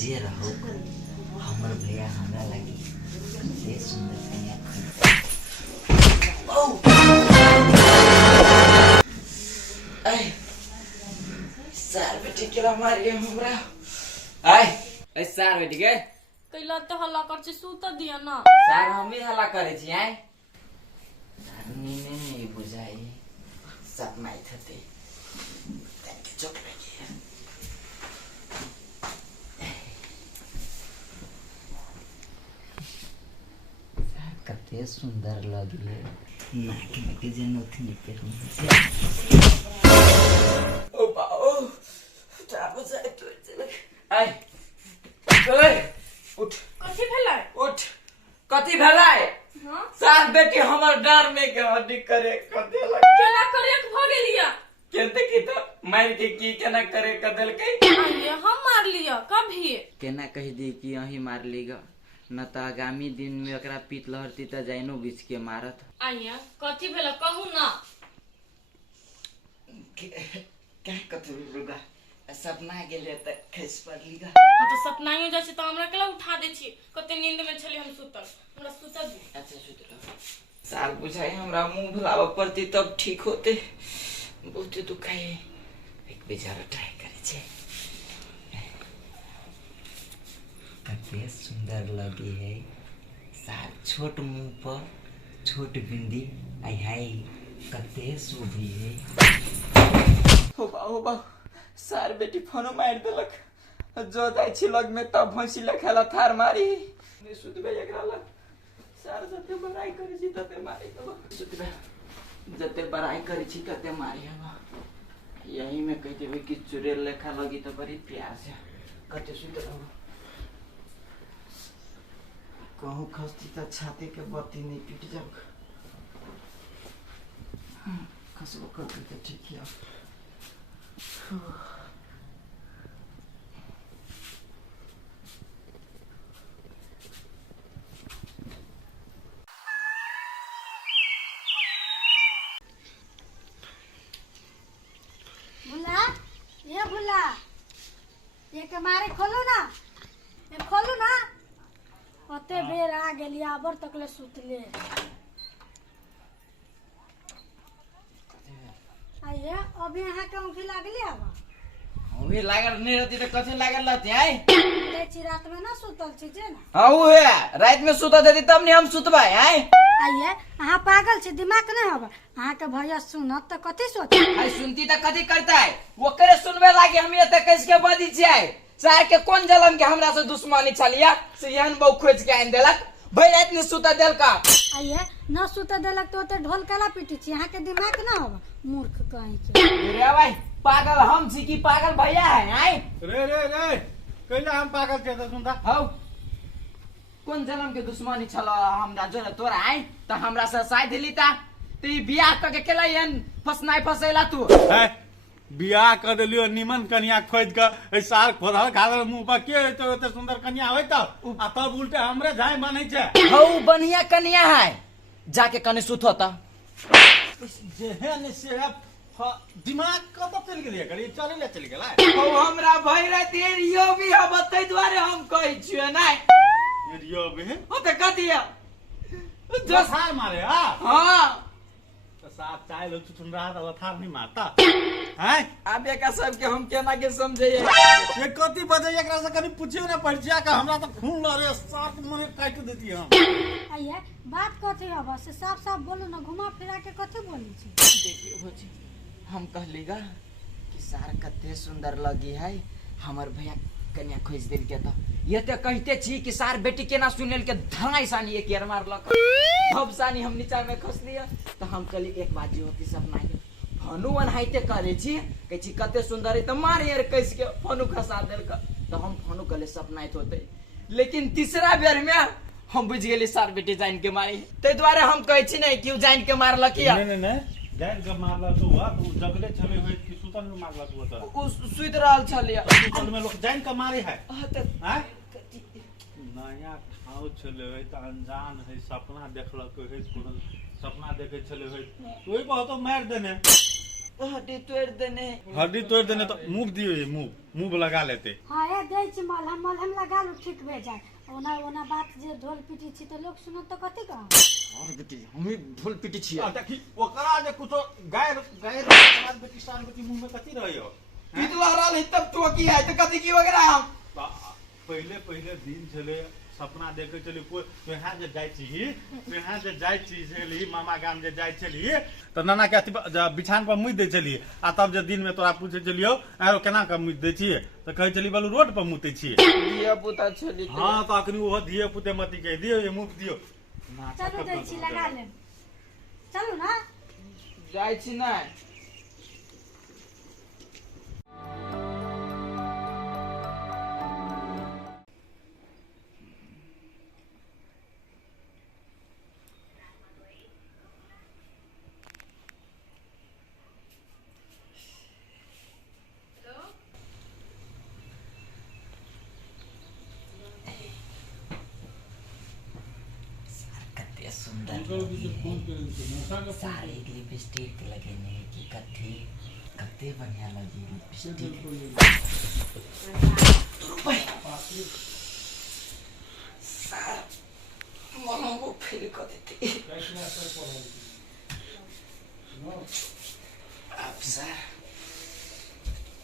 जे रहो हमर भैया हमरा लगी से सुंदर कन्या ओ आई सार बेटी केला मारी हमरा आई ए सार बेटी के कैला तो हल्ला कर छी सूत दिया ना सार हम ही हल्ला करे छी आई धरनी ने नहीं बुझाई सब माई थते तके चुप लगी कते सुंदर लगे नाक में के जनोथनी पे ओ बाओ चाबो से तो चल आई ओए उठ कथि भेलै उठ कथि भेलै हां सार बेटी हमर डर में के हड्डी करे कते लग केना करे के भ गेलिया केते की तो मार के की केना करे क देलकै आइए हम मार लिया कभी केना कह दी कि अही मार लीगा न त आगामी दिन में ओकरा पीत लहरती त जाइनो बीच के मारत आइए कथि भेल कहू ना क्या कथि रुगा सपना गेले त खस पड़लीगा हां तो सपना ही जाय छै त हमरा केला उठा दे छी कते नींद में छली हम सुतल हमरा सुता दी अच्छा सुत रहो साल बुझाई हमरा मुंह भुलावा पड़ती तब ठीक होते बहुत दुखाई एक बेचारा ट्राई करे छे कते सुंदर लगी है सार छोट मुंह पर छोट बिंदी आई हाय कते शोभी है हो बा सार बेटी फोन मार देलक जो जाय छी लग में तब भैंसी लखेला थार मारी ने सुतबे एकरा लग सार जते बड़ाई करे छी तते मारी देबो सुतबे जते बड़ाई करे छी तते मारी हवा यही में कह देबे कि चुड़ैल लेखा लगी तो बड़ी प्यार से कते सुत रहो कहूँ खसती तो छाती के बत्ती नहीं पिट जाओ खसबो करते तो ठीक है भुला ये के मारे खोलू ना ये खोलू ना ओते बेर आ गेलिया आबर तकले सुतले आइए अभी यहाँ के उंगली लागले अब ओही लागल नहीं रहती तो कथि लागल रहती आई ले छी रात में ना सुतल छी जे ना हां वो है रात में सुता देती तब नहीं हम सुतबा आई आइए अहाँ पागल छी दिमाग नहीं होबा अहाँ के भैया सुनत त कथि सोच आई सुनती तो कथि करता है वो करे सुनबे लागे हम ये त कैसे के बदी छै सार के कोन जलम के हमरा से दुश्मनी छलिया से यहन बहु खोज के आइन देलक भई रात में सुता देल का आइए न सुत देलक तो ओते ढोल कला पीटी छी अहाँ के दिमाग ना होबा मूर्ख कहीं के रे भाई पागल हम छी की पागल भैया है आई रे कैला हम पागल के त सुनता हौ कोन जन्म के दुश्मनी छल हमरा जोरे तोरा आई त हमरा से शादी लीता ती बियाह क के केला यन फसनाई फसैला तू है बियाह कर देलियो निमन कन्या खोज के सार खोदल खादल मुंह पर के तो ओते सुंदर कन्या होय त आ तब उल्टे हमरे झाई बनै छै हौ बढ़िया कन्या है जाके कने सुत होता जेहन से दिमाग कब चल गेलिए करी चले ले चल गेला हौ हमरा भई रहती रियो भी हब तै द्वारे हम कहै छियै नै रियो बे ओ त कदिया जो सार मारे हां तो साफ चाय लो तू सुन रहा था वो थार नहीं मारता हैं आबे का सब के हम केना के समझैए ये कथि बजे एकरा से कनी पूछियो ना परिचय का हमरा तो खून लरे साथ मने काट देती हम आइए बात कथि होबा से साफ साफ बोलू ना घुमा फिरा के कथि बोली छी देखिए भौजी हम कहलीगा कि सार कते सुंदर लगी है हमर भैया कन्या खोज दिल के त ये ते कहते छी कि सार बेटी केना सुनेल के धराई सानी एक केर मारलक अब सानी हम नीचा में खस लिया तो हम कहली एक बात जो होती सपना के फनु अनहाइते करे छी कहै छी कते सुंदर है त मार यार कैस के फनु खसा देल का तो हम फनु कहले सपना होते लेकिन तीसरा बेर में हम बुझ गेली सार बेटी जान के मारी ते द्वारे हम कहै छी नहीं कि जान के मारलक या नहीं जान के मारला तो हुआ तू जगले छले हुए कि सुतन में मारला तू तो उ सुत रहल छलिया सुतन में लोग जान के मारे है त हैं नया ठाव छले है त अनजान है सपना देखलक है कोनो सपना देखे छले है ओई बहुत तो मार देने हड्डी तोड़ देने। हड्डी तोड़ देने तो मुंह दियो, ये मुंह लगा लेते। हाँ ए दै छी मलहम लगा लो ठीक भे जाए। ओना ओना बात जे ढोल पीटी छी तो लोग सुनत तो कथी कह। और बेटी हमें ढोल पीटी छी। देखी ओकरा जे कुछो गाय समाज बेटी साल बेटी मुंह में कथी रहयो पीटला रहल है तब तो की है तो कथी की वगैरह हम पहले दिन चले सपना देखे चली कोई यहाँ जे जाय छी से मामा गाम जे जाय छली तो नाना के अथी बिछान पर मुँह दे चलिए आ तब जे दिन में तोरा पूछे चलियो आरो केना के मुँह दे छिए तो कहे चली बोलू रोड पर मुते छिए धिया पुता छली। हां तो अखनी वो धिया पुते मती कह दियो ये मुंह दियो। चलो दै छी लगा ले। चलो ना जाय छी ना। सुंदर सारे लिपस्टिक लगेने की कथी कते बढ़िया लगी लिपस्टिक। मन को फेल कर देते आप सर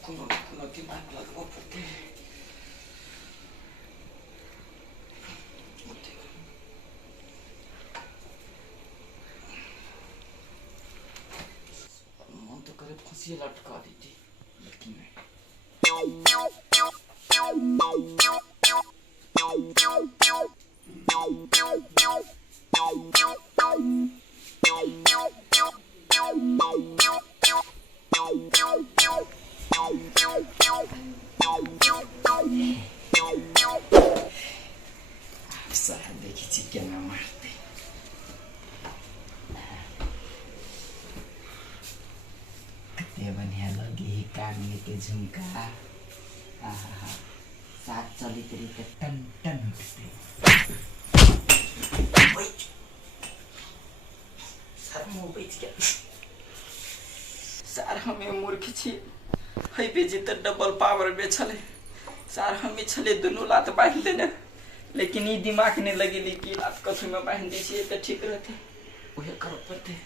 कोनो दिमाग लगवा पड़ते। फांसी लटका दी थी लेकिन सर देखी क्या ना मारते बढ़िया लगी कान में के झुमका। साथ चली तरीके टन टन उठते। सर मुंह बेच गया सर हमें मूर्ख छी है बेजी तो डबल पावर में छले सर हमें छले दोनों लात बांध देने लेकिन ये दिमाग नहीं लगी कि लात कथू में बांध दी तो ठीक रहते वही करो पड़ते।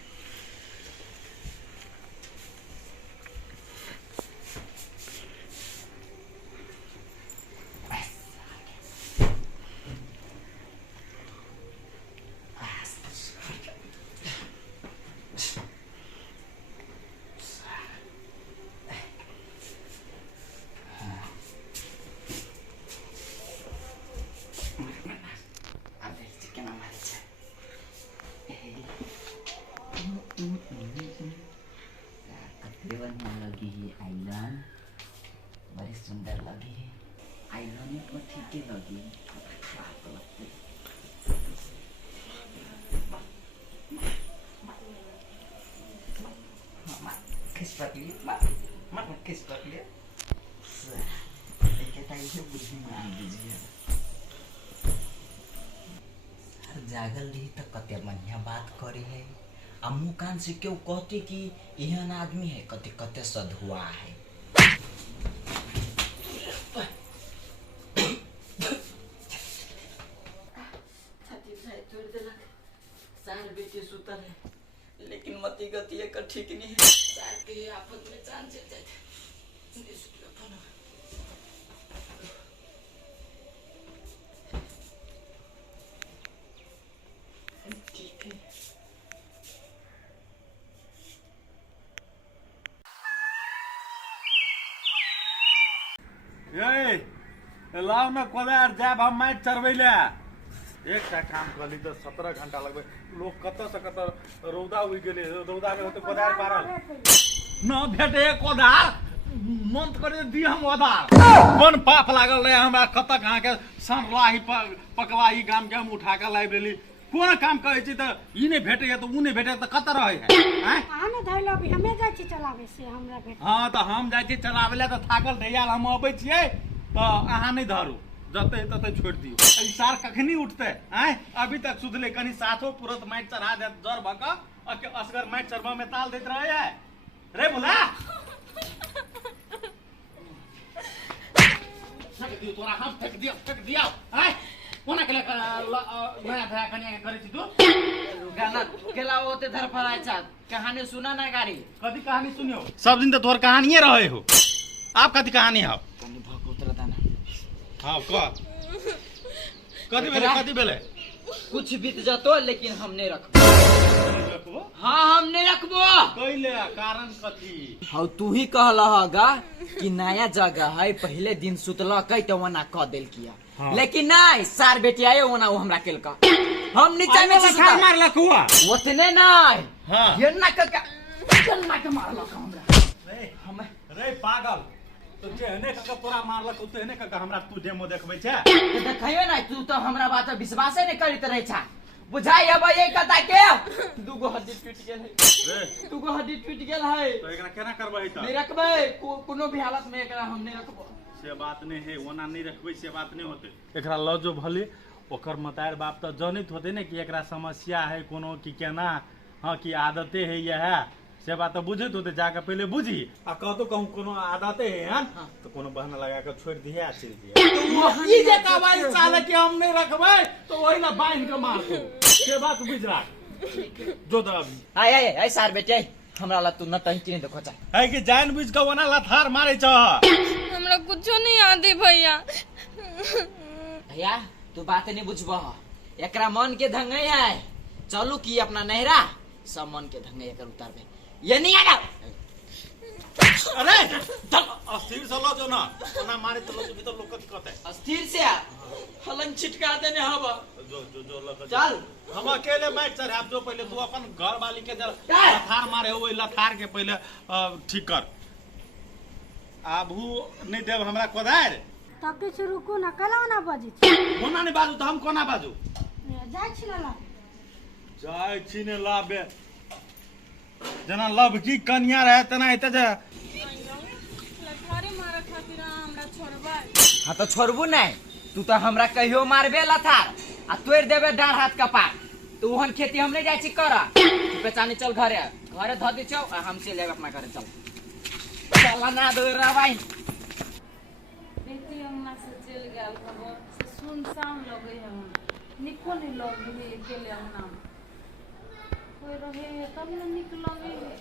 लगी है आइलैंड बड़ी सुंदर लगी है आइलैंड को ठीक ही लगी किस पर लिए किस पर लिए बुद्धिमान दीजिए जागल रही तो कते बढ़िया बात करी है आ मुँह कान से क्यों कहती कि यहन आदमी है कते कते सधुआ है। सार बेटी सुतल है लेकिन मती गति एक ठीक नहीं है सार के आफत में जान चल जाते ठीक है। लाओ न कोदार जाब हम माइट चरबैले एक काम करी तो 17 घंटा लगबे लोग कत से कत रौदा उइ गेले रौदा में तो कोदार पारल न भेटे कोदार मन करे दी हम ओदार कोन पाप लागल रहे हमरा कत कहां के संलाही पकवाई गाम के हम उठा के लाइब्रेरी कोन काम कहै छी त ई नै भेटे त उ नै भेटे त कत रहै है आ न धैलो भी हमे जाय छी चलावे से हमरा भेट। हां त हम जाय छी चलावेला त थाकल ढैयाल हम अबै छियै त अहाँ नै धरू जते तते छोड़ दियो ई सार कखनी उठते हैं अभी तक सुधले कनी साथो पुरत माइट चढ़ा दे जर भक असगर माइट चरबा में ताल देत रहे है रे बोला तोरा हम फेंक दिया आय कोना केला नया भया कन्या करे छी तू गाना केला होते धर फरायचा कहानी सुना ना गाड़ी कथी कहानी सुनियो सब दिन तो तोहर कहानिए रहे हो आप कथी कहानी हो कनी भक उतरता ना हां कथी भेले कुछ बीत जातो लेकिन हम नहीं रखबो हाँ हम नहीं रखबो कइले कारण कथी हाँ तू ही कहलगा कि नया जगह है पहले दिन सुतला कई तो वना क देल किया हाँ। लेकिन नहीं सार बेटी आए वना वो हमरा केल का हम नीचे में लखार मार लखुआ उतने नहीं हां ये ना के मारला का हमरा रे पागल तो जेहने का तोरा मारलक तेहने का हमरा तू डेमो देखबै छै तो देखियो ना तू तो हमरा बात पर विश्वास नहीं करित रहे छा बुझाई अब ये कथा के दूगो हड्डी टूट गेल है दूगो हड्डी टूट गेल है तो एकरा केना करबै त नहीं रखबै कोनो भी हालत में एकरा हम नहीं रखबो से बात नहीं है ओना नहीं रखबै से बात नहीं होते एकरा ल जो भले ओकर मतार बाप त जनित होते ने कि एकरा समस्या है कोनो कि केना हां कि आदते है यह से बात बुझित होते जाके पहले बुझी आ कहतो कहूं कोनो आदते है हां तो कोनो बहाना लगा के छोड़ दिया चल दिया तो ई जे कबाई साले के हम नहीं रखबै तो ओही ला बांध के मार दो से बात बुझ रहा जो दब आय सार बेटे हमरा ला तू नटंकी नहीं देखो चा है कि जान बुझ के ओना लथार मारे छ हमरा कुछो नहीं याद है भैया भैया तू बात नहीं बुझबह एकरा मन के धंगई है चलू की अपना नहरा सब मन के धंगई एकर उतारबे ये नहीं आना अरे चल अस्थिर से लो जो ना ओना मारे तो लो भीतर लोग कथि कहते अस्थिर से हलन छिटका देने हब जो लग चल हम अकेले बैठ चढ़ाब जो पहले तू अपन घर वाली के क्या? लथार मारे हो लथार के पहले ठीक कर आबू नहीं देव हमरा कोदार तब किछु रुकू ना कला ना बजी कोना नहीं बाजू तो हम कोना बाजू जाय छी ना जाय छी ने लाबे जना लब की कन्या रहे तना एते जे लठारे मारा खातिर हमरा छोड़बै हाँ तो छोड़बू नहीं तू तो हमरा कहियो मारबे लथार आ तोड़ देबे डार हाथ कपार तो ओहन खेती हम नहीं जाय छी कर बेचानी चल घरे धो दी छौ आ हम से लेब अपना घरे चल चला ना दो भाई बेटी अंगना से चल गया खबर से सुनसान लगे है निको नहीं लगे अकेले अंगना में कोई रहे है तब न निक लगे है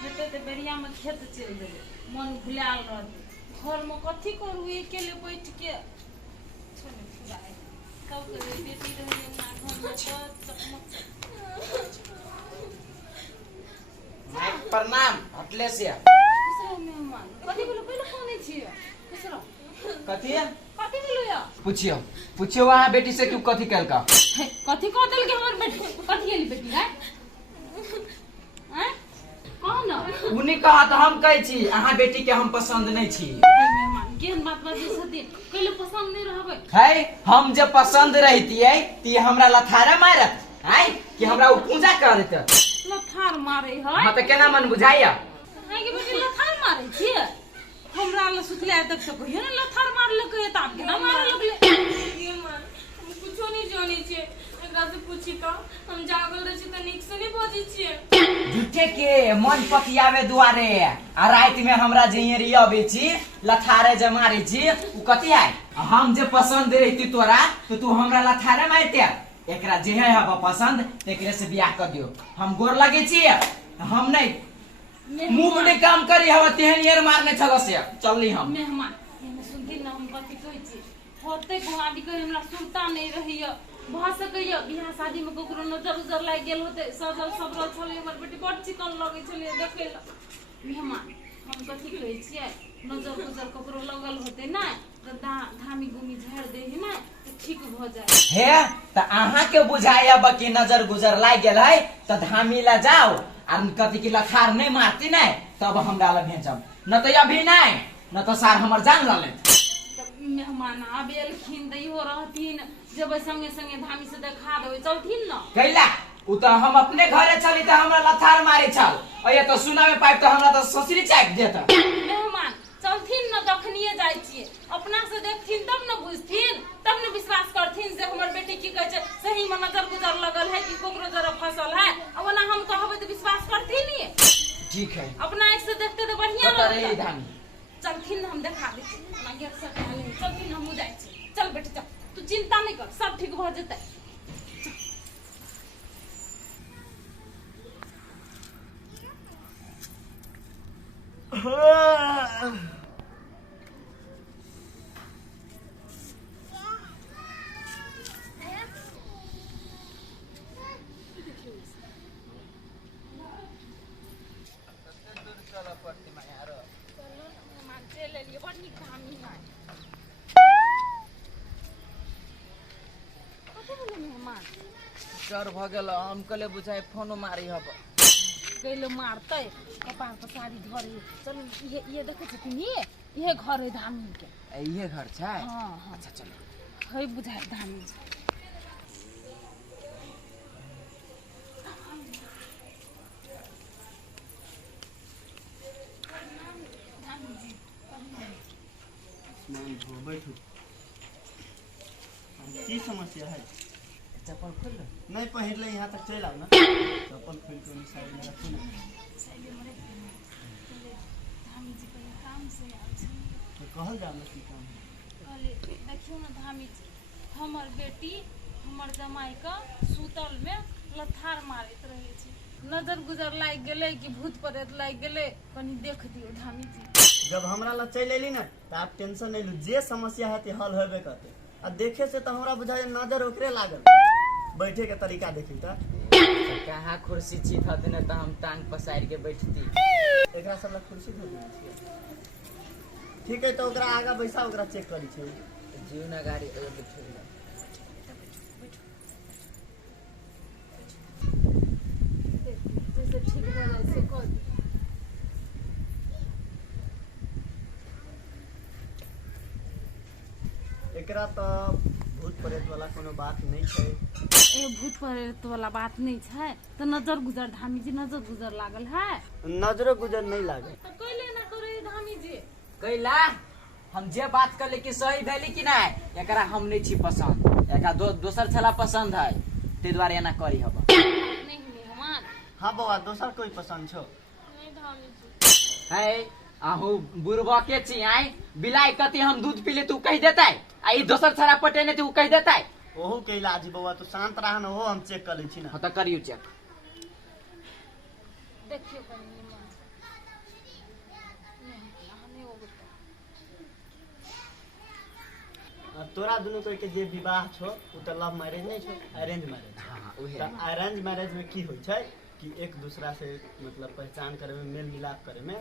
जेते ते बेरिया में खेत चल देले मन भुलाल रहते घर में कथी करू अकेले बैठ के छोड़ खुदाई सब करे बेटी रहे अंगना घर में चकमक प्रणाम हटले से दूसरा मेहमान कथी बोलो पहले कौन छिए दूसरा कथी कथी बोलो या पूछियो वहाँ बेटी से तू कथी कल का कथी कह देल के हमर बेटी कथी गेली बेटी है हैं कौन ना उन्हीं कहा तो हम कहे छी अहाँ बेटी के हम पसंद नहीं छी मेहमान केहन बात बाजी छथि कहिले पसंद नहीं रहबै है हम जब पसंद रहती है ती हमरा लथारा मारत है कि हमरा उ पूजा करत लथार मारे है हम तो केना मन बुझाइया है के बेटी लथार मारे छिए हमरा ल सुतले तक तो कहियो ना लथार मारलकै त आब केना मारे लगले ये मान हम कुछो नहीं जानी छे एकरा से पूछी का हम जागल रही छी त निक से नहीं बजी छिए झूठे के मन पतियावे दुआरे आ रात में हमरा जे रियावे छी लथारे जे मारे छी उ कथी है हम जे पसंद रहती तोरा तो तू हमरा लथारे मारते एकरा जे है हवा पसंद एकरे से बियाह कर दियो हम गोर लगे छी हम नहीं मुंह बड़े काम करी हवा तेहन यार मारने चलो से चलली हम मेहमान एमे सुनती ना हम कथी कहै छी होते गुआबी कहि हमरा सुरता नहीं रहिय भ सकैय बियाह शादी में ककरो नजर उजर लाग गेल होते सजल सबरल छले हमर बेटी बड़ चिकन लगे छले देखे ला मेहमान हम कथी कहै छियै नजर उजर ककरो लगल होते ना त धामी गुमी झाड़ दे है ना ठीक भ जाए हे त अहाँ के बुझाया बा कि नजर गुजर लाग गेल है त धामी ला जाओ आ कथी की लथार नहीं मारती नहीं तब हमरा ला भेजब न तो अभी नहीं न तो सार हमर जान ला ले मेहमान आब एलखिन त इहो रहथिन जब संगे संगे धामी से देखा देबै चलथिन न कैला उ तो हम अपने घरे चली त हमरा लथार मारे छल और ये तो सुना में पाइप तो हमरा तो ससुरी चाक देता मेहमान चलथिन न तखनिए जाइ छिए अपना से देखथिन तब न बुझथिन तब न विश्वास करथिन जे हमर बेटी की कहै छै सही में नजर गुजर लगल है कि कोकरो जरा फसल है ओना हम कहबै त विश्वास करथिन ही ठीक है अपना आँख से देखते तो बढ़िया कत रही लगता। धामी चलथिन हम देखा दै छी अपना गेट से डाले चलथिन हम जाइ छी चल बेटा चल तू चिंता नहीं कर सब ठीक भ जेतै चल एलिए बड़ नीक धामी है कते बोले मेहमान डर भ गेल हम कहले बुझाइ फोन मारी हब गैलो मारते कपार पर साड़ी धरे चल ये देखे छथिन ये घर है धामी के इहे घर छै हाँ हाँ अच्छा चलो है बुझाए धामी छै बैठू की समस्या है चप्पल खोल लो नहीं पहले यहाँ तक चल आओ ना चप्पल खोल के साइड में रखू ना धामी जी के काम से आयल छै तो कहल जाओ ना की काम है कहले देखियो ना धामी जी हमर बेटी हमर जमाई का सुतल में लथार मारैत रहे छै नजर गुजर लाग गेले कि भूत प्रेत लाग गेले कनी देख दियो धामी जी जब हमरा ला चल एली ना तो आप टेंशन नहीं लो जे समस्या है ते हल होबे करते आ देखे से तो हमरा बुझाए नजर ओकरे लागल बैठे के तरीका देखी तो कहाँ कुर्सी चीत हथिन त हम टांग पसार के बैठती एकरा सब ला कुर्सी दे दियो ठीक है तो ओकरा आगा बैसा ओकरा चेक करी छै जीव ना गाड़ी बैठे जैसे ठीक हो जाए से कर दी एकरा तो भूत प्रेत वाला कोनो बात नहीं छै ए भूत प्रेत वाला बात नहीं छै तो नजर गुजर धामी जी नजर गुजर लागल है नजरो गुजर नहीं लागे तो कैले ना करे धामी जी कैला हम जे बात करले कि सही भेली कि नहीं एकरा हम नहीं छी पसंद एकरा दोसर छला पसंद है ते द्वारे एना करी हब नहीं मेहमान हाँ बउआ दोसर कोई पसंद छो नहीं धामी जी है आहू बुरबा के छी आई बिलाई कति हम दूध पीले तू कह देता आ ई दोसर छला पटेने तू कह देता ओहू के इलाज बउआ तो शांत रह न हो हम चेक कर लै छी ना हाँ तो करियो चेक देखियो कनी निमन नहीं होगा अब तोरा दुनू कोई के जे विवाह छो उ तो लव मैरिज नहीं छो अरेंज मैरिज हाँ उहे तो अरेंज मैरिज में की होय छै कि एक दूसरा से मतलब पहचान करे में मेल मिलाप करे में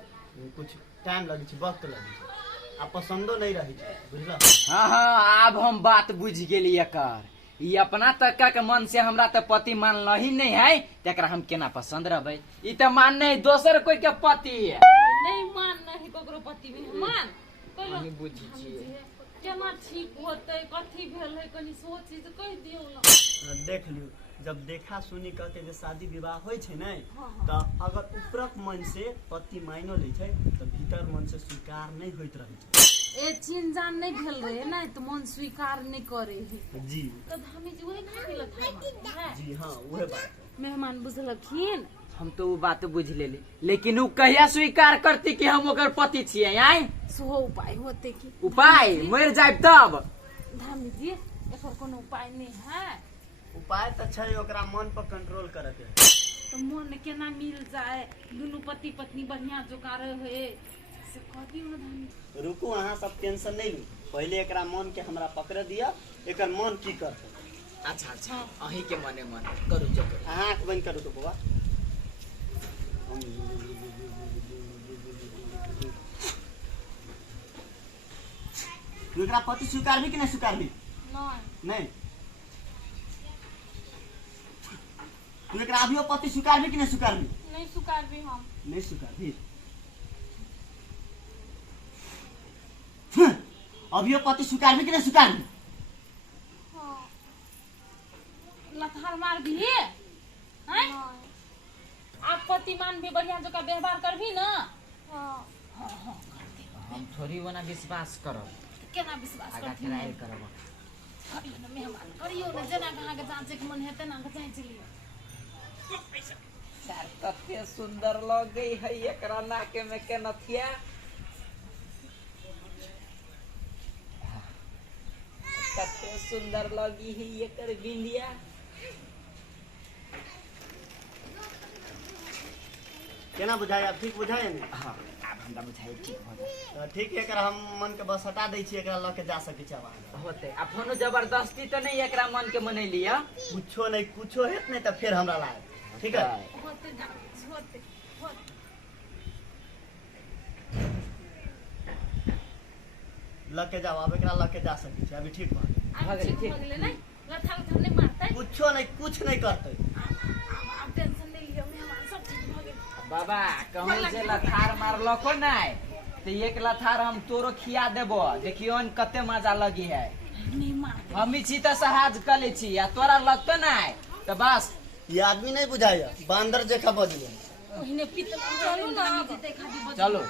कुछ टाइम लगे छै वक्त लगे छै आ पसंदो नहीं रही छै बुझल हाँ हाँ अब हम बात बुझ गेली एकर ई अपना तक के मन से हमरा तो पति मानल ही नहीं है तेकरा हम केना पसंद रहबै ई तो मान नहीं दोसर कोई के पति है नहीं मान नहीं ककरो पति मेहमान कहलो हम बुझी छियै केना ठीक होतै कथी भेल है कनी सोची तो कह दियौ ना देख लियो जब देखा सुनी कह के जे शादी विवाह होय छै नै हाँ, हाँ। तो अगर उपरक मन से पति माइनो लै छै तो भीतर मन से स्वीकार नहीं होइत रहै छै ए चिन जान नहीं भेल रहे ना तो मन स्वीकार नहीं करे है जी तो धामी जी वही नहीं मिलत है जी हाँ वह बात है मेहमान बुझलखिन हम तो वो बात बुझ लेली लेकिन उ कहिया स्वीकार करती कि हम ओकर पति छियै आई सेहो उपाय होते कि उपाय मर जाब तब धामी जी एकर कोनो उपाय नहीं है उपाय तो छै ओकरा मन पर कंट्रोल करे के तो मन केना मिल जाए दुनू पति पत्नी बढ़िया जोकार रहे से कह दियौ ना धामी जी रुकू अहाँ सब टेंशन नहीं लू पहले एकरा मन के हमरा पकड़ दिया एकर मन की करते अच्छा अच्छा अही के मने मन करू जो करू अहाँ आँख बंद करू तो बउआ तू एकरा पति स्वीकार भी कि नहीं स्वीकार भी नहीं नहीं तू एकरा अभियो पति स्वीकार भी कि नहीं स्वीकार भी नहीं सुकार भी हम नहीं स्वीकार भी अभियो पति स्वीकार भी कि नहीं स्वीकार भी हाँ लथार मार भी हैं आप पति मान भी बढ़िया जो का व्यवहार कर भी ना हाँ हाँ हम थोड़ी वना विश्वास करब केना विश्वास आगा करती ट्रायल करब करियो ना मेहमान करियो ना जना कहाँ के जांचे के मन हेते ना जांच लियो सार कते सुंदर लगे है एकरा नाके में के नथिया। कते सुंदर लगी है एकर बिंदिया। केना बुझाय अब ठीक बुझाय ने? हाँ अब हमरा बुझाइ ठीक हो जाए। तो ठीक है, एकरा हम मन के बस हटा दै छी, एकरा लके जा सकै छी वहां। होते अब फोनो जबरदस्ती तो नहीं एकरा मन के मनैली है। कुछो नहीं कुछो हेत नहीं तो फिर हमरा लाए, ठीक है? होते जा होते होते लके जाओ, अब एकरा लके जा सकै छी, अभी ठीक बा। अब ठीक हो गेले नहीं लथा लथा नहीं मारते। कुछो नहीं कुछ नहीं करते। अब टेंशन नहीं लियो, हमारा सब ठीक हो गेल। बाबा कहूँ से लथार मारलको नहीं तो एक लथार हम तोरो खिया देबो, देखियो न कते मजा लगी है। नहीं मार हमी छी तो सहाज कले छी या तोरा लगतो नहीं तो बस। ये आदमी नहीं बुझाया, बांदर जैसा बजले। ओहिने पितल चलो ना देखा दी चलो